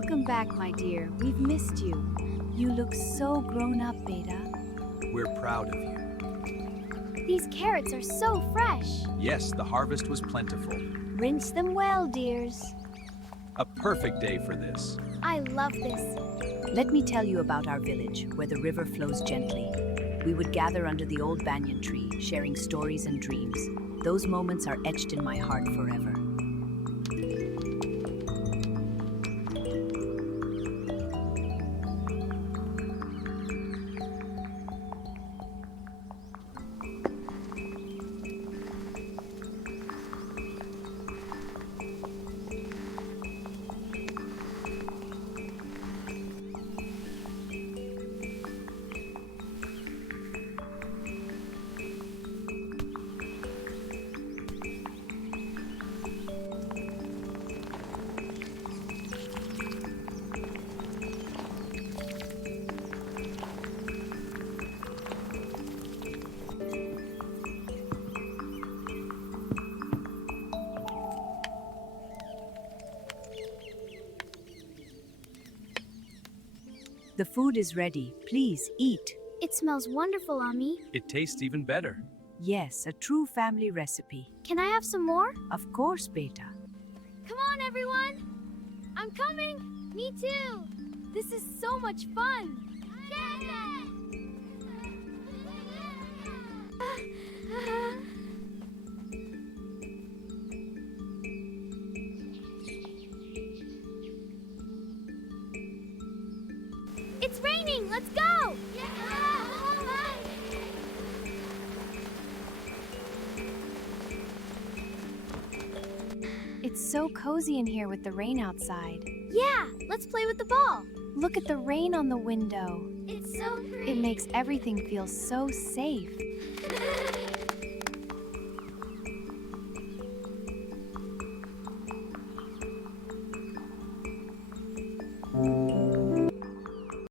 Welcome back, my dear. We've missed you. You look so grown up, Beta. We're proud of you. These carrots are so fresh. Yes, the harvest was plentiful. Rinse them well, dears. A perfect day for this. I love this. Let me tell you about our village, where the river flows gently. We would gather under the old banyan tree, sharing stories and dreams. Those moments are etched in my heart forever. The food is ready. Please eat. It smells wonderful, Ami. It tastes even better. Yes, a true family recipe. Can I have some more? Of course, Beta. Come on, everyone! I'm coming! Me too! This is so much fun! It's raining! Let's go! It's so cozy in here with the rain outside. Yeah, let's play with the ball. Look at the rain on the window. It's so pretty. It makes everything feel so safe.